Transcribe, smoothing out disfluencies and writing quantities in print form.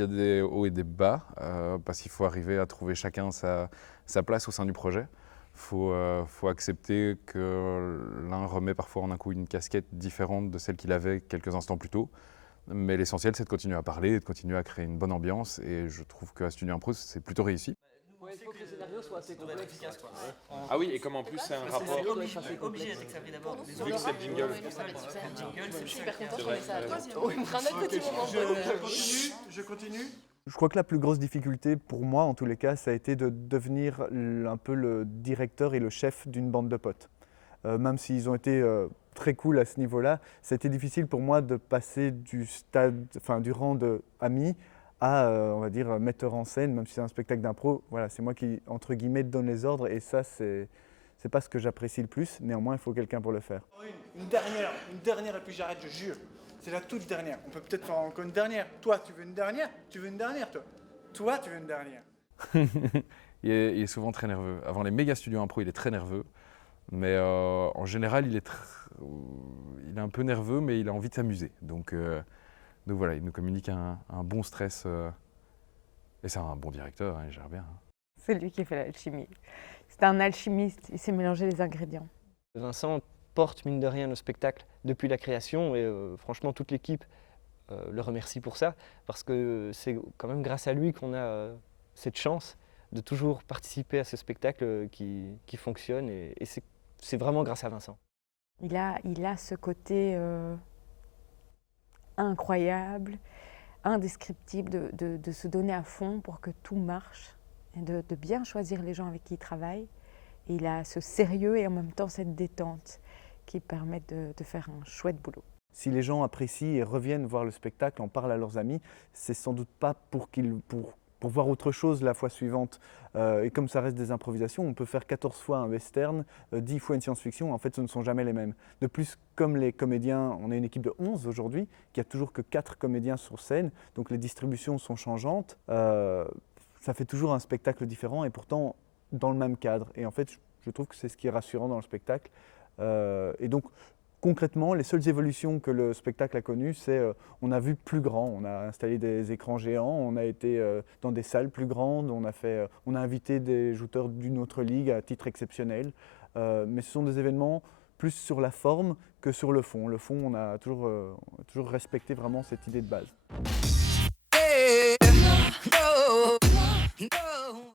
y a des hauts et des bas, parce qu'il faut arriver à trouver chacun sa place au sein du projet. Faut accepter que l'un remet parfois en un coup une casquette différente de celle qu'il avait quelques instants plus tôt. Mais l'essentiel, c'est de continuer à parler, de continuer à créer une bonne ambiance. Et je trouve qu'à Studio Impro, c'est plutôt réussi. Ouais, il faut que le scénario soit assez complexe. Ah oui, et comme en plus c'est un rapport. C'est obligé d'être écrit d'abord. Vu que c'est le jingle. Je suis hyper contente C'est qu'on vrai, ait ça. t'as raison. On fera un autre petit moment de bonheur. Je continue. Je crois que la plus grosse difficulté pour moi, en tous les cas, ça a été de devenir un peu le directeur et le chef d'une bande de potes. Même s'ils ont été très cool à ce niveau-là, ça a été difficile pour moi de passer du rang d'ami à, on va dire, metteur en scène, même si c'est un spectacle d'impro. Voilà, c'est moi qui, entre guillemets, donne les ordres, et ça, c'est pas ce que j'apprécie le plus. Néanmoins, il faut quelqu'un pour le faire. Une dernière et puis j'arrête, je jure. C'est la toute dernière. On peut peut-être faire encore une dernière. Toi, tu veux une dernière? Tu veux une dernière, toi? Toi, tu veux une dernière? Il est souvent très nerveux. Avant les méga studios impro, il est très nerveux. Mais en général, il est un peu nerveux, mais il a envie de s'amuser. Donc voilà, il nous communique un bon stress. Et c'est un bon directeur, hein, il gère bien. C'est lui qui fait l'alchimie. C'est un alchimiste, il sait mélanger les ingrédients. Vincent porte mine de rien le spectacle depuis la création et franchement toute l'équipe le remercie pour ça parce que c'est quand même grâce à lui qu'on a cette chance de toujours participer à ce spectacle qui fonctionne et c'est vraiment grâce à Vincent. Il a ce côté incroyable, indescriptible de se donner à fond pour que tout marche et de bien choisir les gens avec qui il travaille. Et il a ce sérieux et en même temps cette détente qui permettent de faire un chouette boulot. Si les gens apprécient et reviennent voir le spectacle, en parlent à leurs amis, c'est sans doute pas pour voir autre chose la fois suivante. Et comme ça reste des improvisations, on peut faire 14 fois un western, 10 fois une science-fiction, en fait ce ne sont jamais les mêmes. De plus, comme les comédiens, on est une équipe de 11 aujourd'hui, qui a toujours que 4 comédiens sur scène, donc les distributions sont changeantes, ça fait toujours un spectacle différent et pourtant dans le même cadre. Et en fait, je trouve que c'est ce qui est rassurant dans le spectacle. Et donc, concrètement, les seules évolutions que le spectacle a connues, c'est on a vu plus grand, on a installé des écrans géants, on a été dans des salles plus grandes, on a invité des jouteurs d'une autre ligue à titre exceptionnel. Mais ce sont des événements plus sur la forme que sur le fond. Le fond, on a toujours respecté vraiment cette idée de base.